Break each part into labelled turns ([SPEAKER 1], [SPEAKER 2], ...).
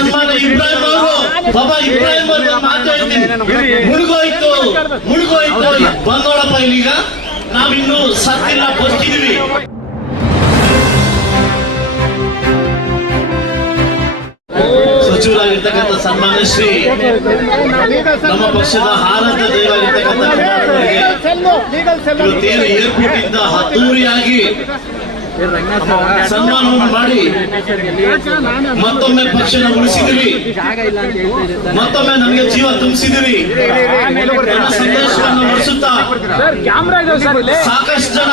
[SPEAKER 1] ಸನ್ಮಾನ ಇಬ್ರಾಹಿಂ ಅವರು ಬಾಬಾ ಇಬ್ರಾಹಿಂ ಅವರು ಮಾತಾಡ್ತೀನಿ ಮುಳುಗೋಯ್ತು ಮುಳುಗೋಯ್ತು. ಬಂದೋಳಪ್ಪ ಇಲ್ಲಿಗ. ನಾವಿನ್ನು ಸತ್ತಿಲ್ಲ ಬರ್ತಿದೀವಿ ಸಚಿವರಾಗಿರ್ತಕ್ಕಂಥ ಸನ್ಮಾನ ಶ್ರೀ ನಮ್ಮ ಪಕ್ಷದ ಆನಂದ ದೈವಾಗಿರ್ತಕ್ಕಂಥ ಇವತ್ತೇನು ಏರ್ಪೋರ್ಟ್ ಇಂದ ಹತ್ತೂರಿಯಾಗಿ ಸನ್ಮಾನವನ್ನು ಮಾಡಿ ಮತ್ತೊಮ್ಮೆ ಪಕ್ಷನ ಉಳಿಸಿದಿರಿ ಮತ್ತೊಮ್ಮೆ ನಮಗೆ ಜೀವ ತುಂಬಿಸಿದಿರಿ ಸಂದೇಶವನ್ನು ನಡೆಸುತ್ತಾ ಸಾಕಷ್ಟು ಜನ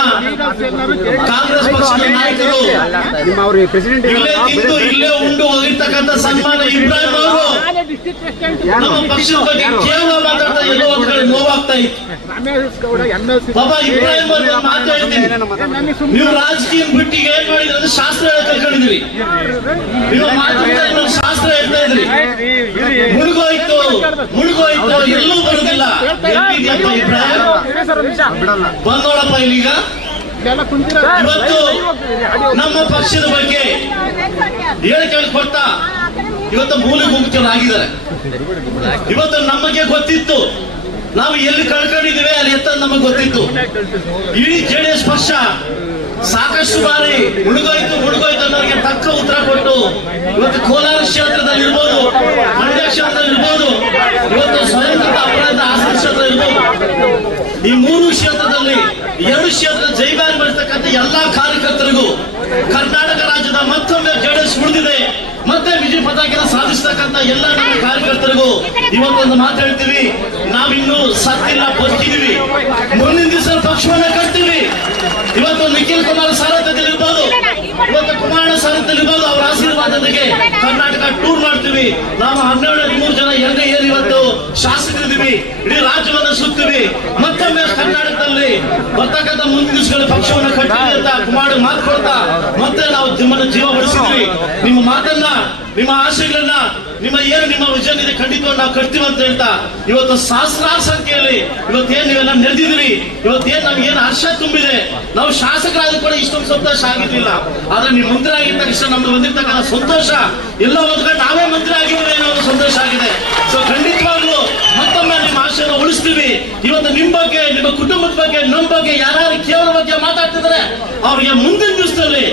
[SPEAKER 1] ಕಾಂಗ್ರೆಸ್ ಪಕ್ಷದ ನಾಯಕರು ಇಲ್ಲೇ ಉಂಡು ಹೋಗಿರ್ತಕ್ಕಂಥ ಸನ್ಮಾನ ಇಬ್ರಾಹಿಂ ಅವರು ನಮ್ಮ ಪಕ್ಷದ ಬಗ್ಗೆ ಕೇವಲ ಮಾತಾಡ್ತಾ ಕಡೆ ನೋವಾಗ್ತಾ ಇತ್ತು. ಬಾಬಾ ಇಬ್ರಾಹಿಂ ಅವರು ಮಾತಾಡ್ತೀನಿ ನೀವು ರಾಜಕೀಯ ಬಿಟ್ಟು ಏನ್ ಮಾಡಿದ್ರೆ ಶಾಸ್ತ್ರ ಹೇಳಕ್ ಕಲ್ಕೊಂಡಿದ್ರಿ ನೀವು ಮಾತಾಡ್ತಾ ಶಾಸ್ತ್ರ ಹೇಳ್ತಾ ಇದ್ರಿ. ಮುಳುಗೋಯ್ತು ಮುಳುಗೋಯ್ತು, ಎಲ್ಲೂ ಬರುದಿಲ್ಲ. ಬಂದೋಳಪ್ಪ ಇಲ್ಲಿಗ? ಇವತ್ತು ನಮ್ಮ ಪಕ್ಷದ ಬಗ್ಗೆ ಹೇಳಿಕೆ ಕೊಡ್ತಾ. ಇವತ್ತು ಮೂಲೆ ಗುಂಪುಗಳಾಗಿದ್ದಾರೆ ಇವತ್ತು ನಮಗೆ ಗೊತ್ತಿತ್ತು. ನಾವು ಎಲ್ಲಿ ಕಳ್ಕೊಂಡಿದ್ದೀವಿ ಅಲ್ಲಿ ಎತ್ತ ನಮಗೆ ಗೊತ್ತಿತ್ತು. ಇಡೀ ಜೆಡಿಎಸ್ ಪಕ್ಷ ಸಾಕಷ್ಟು ಬಾರಿ ಮುಳುಗೋಯ್ತು ಮುಳುಗೋಯ್ತು ಅನ್ನೋರಿಗೆ ತಕ್ಕ ಉತ್ತರ ಕೊಟ್ಟು ಇವತ್ತು ಕೋಲಾರ ಕ್ಷೇತ್ರದಲ್ಲಿ ಇರ್ಬೋದು, ಮಂಡ್ಯ ಕ್ಷೇತ್ರದಲ್ಲಿ ಇರ್ಬೋದು, ಇವತ್ತು ಸ್ವಯಂಕೃತ ಅಪರಾಧ ಹಾಸನ ಕ್ಷೇತ್ರ ಇರ್ಬೋದು. ಈ ಮೂರು ಕ್ಷೇತ್ರದಲ್ಲಿ, ಎರಡು ಕ್ಷೇತ್ರ ಜೈಬಾರಿ ಬರ್ತಕ್ಕಂಥ ಎಲ್ಲಾ ಕಾರ್ಯಕರ್ತರಿಗೂ ಕರ್ನಾಟಕ ರಾಜ್ಯದ ಮತ್ತೊಮ್ಮೆ ಜೆಡಿಎಸ್ ಉಳಿದಿದೆ ಸಾಧಿಸ್ತಕ್ಕಂಥ ಎಲ್ಲ ನಮ್ಮ ಕಾರ್ಯಕರ್ತರಿಗೂ ಇವತ್ತೊಂದು ಮಾತು ಹೇಳ್ತೀವಿ. ನಾವಿನ್ನೂ ಸತ್ತಿಲ್ಲ ಬದುಕಿದೀವಿ ಮುಂದಿನ ದಿವಸ ಪಕ್ಷವನ್ನ ಕಟ್ತೀವಿ. ಇವತ್ತು ನಿಖಿಲ್ ಕುಮಾರ್ ಸಾರಥ್ಯದಲ್ಲಿ ಇರ್ಬೋದು. ಇವತ್ತು ಕುಮಾರ ಸಾರಥ್ಯದಲ್ಲಿ ಇರ್ಬೋದು. ಅವರ ಆಶೀರ್ವಾದದೊಂದಿಗೆ ಕರ್ನಾಟಕ ಟೂರ್ ಮಾಡ್ತೀವಿ. ನಾವು ಹನ್ನೆರಡು ಹದಿಮೂರು ಜನ ಎರಡನೇ ಏರ್ ಇವತ್ತು ಶಾಸಕರಿದ್ದೀವಿ. ಇಡೀ ರಾಜ್ಯವನ್ನ ಸುತ್ತೀವಿ. ಮತ್ತೊಮ್ಮೆ ಕರ್ನಾಟಕದಲ್ಲಿ ಬರ್ತಕ್ಕಂಥ ಮುಂದಿನ ದಿವಸಗಳ ಪಕ್ಷವನ್ನು ಕಟ್ತೀವಿ ಅಂತ ಕುಮಾರ್ ಮಾತು ಕೊಡ್ತಾ ಮತ್ತೆ ನಾವು ನಿಮ್ಮನ್ನು ಜೀವ ನಿಮ್ಮ ಆಶೆಗಳನ್ನ ನಿಮ್ಮ ಏನು ನಿಮ್ಮ ವಿಷನ್ ಇದೆ ಖಂಡಿತವಾಗಿ ನಾವು ಕಟ್ತೀವಿ ಅಂತ ಹೇಳ್ತಾ, ಇವತ್ತು ಸಹಸ್ರಾರು ಸಂಖ್ಯೆಯಲ್ಲಿ ಇವತ್ತೇನ್ ನೀವೆಲ್ಲ ನೆರೆದಿದ್ರಿ ಇವತ್ತೇನ್ ನಮ್ಗೆ ಏನು ಹರ್ಷ ತುಂಬಿದೆ, ನಾವು ಶಾಸಕರಾದ ಕೂಡ ಇಷ್ಟೊಂದು ಸಂತೋಷ ಆಗಿರ್ಲಿಲ್ಲ. ಆದ್ರೆ ನೀವು ಮಂತ್ರಿ ಆಗಿದ್ದ ಇಷ್ಟ ನಮ್ದು ಬಂದಿರ್ತಕ್ಕಂಥ ಸಂತೋಷ, ಎಲ್ಲ ಒಂದ್ ಕಡೆ ನಾವೇ ಮಂತ್ರಿ ಆಗಿದ್ರೆ ಏನೋ ಒಂದು ಸಂತೋಷ ಆಗಿದೆ. ಸೊ ಖಂಡಿತವಾಗ್ಲೂ ಮತ್ತೊಮ್ಮೆ ನಿಮ್ಮ ಆಶೆಯನ್ನು ಉಳಿಸ್ತೀವಿ. ಇವತ್ತು ನಿಮ್ ಬಗ್ಗೆ, ನಿಮ್ಮ ಕುಟುಂಬದ ಬಗ್ಗೆ, ನಮ್ಮ ಬಗ್ಗೆ ಯಾರು ಕೇವಲ ಬಗ್ಗೆ ಮಾತಾಡ್ತಿದ್ರೆ ಅವ್ರಿಗೆ ಮುಂದಿನ ದಿವಸದಲ್ಲಿ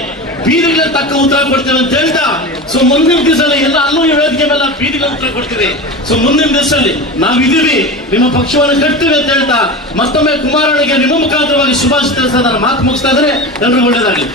[SPEAKER 1] ಬೀದಿಗಳ ತಕ್ಕ ಉತ್ತರ ಕೊಡ್ತೇವೆ ಅಂತ ಹೇಳ್ತಾ ಸೊ ಮುಂದಿನ ದಿವಸದಲ್ಲಿ ಎಲ್ಲ ಅಲ್ಲೂ ಹೇಳೋದಕ್ಕೆ ಮೇಲೆ ಬೀದಿಗಳ ಉತ್ತರ ಕೊಡ್ತೀವಿ. ಸೊ ಮುಂದಿನ ದಿವಸದಲ್ಲಿ ನಾವಿದೀವಿ ನಿಮ್ಮ ಪಕ್ಷವನ್ನು ಕಟ್ತೀವಿ ಅಂತ ಹೇಳ್ತಾ, ಮತ್ತೊಮ್ಮೆ ಕುಮಾರನಿಗೆ ನಿಮ್ಮ ಮುಖಾಂತರವಾಗಿ ಶುಭಾಶಯ ತಿಳಿಸ್ತಾ ನಾನು ಮಾತು ಮುಗಿಸ್ತಾ ಇದ್ರೆ ಎಲ್ಲರೂ ಒಳ್ಳೇದಾಗಲಿ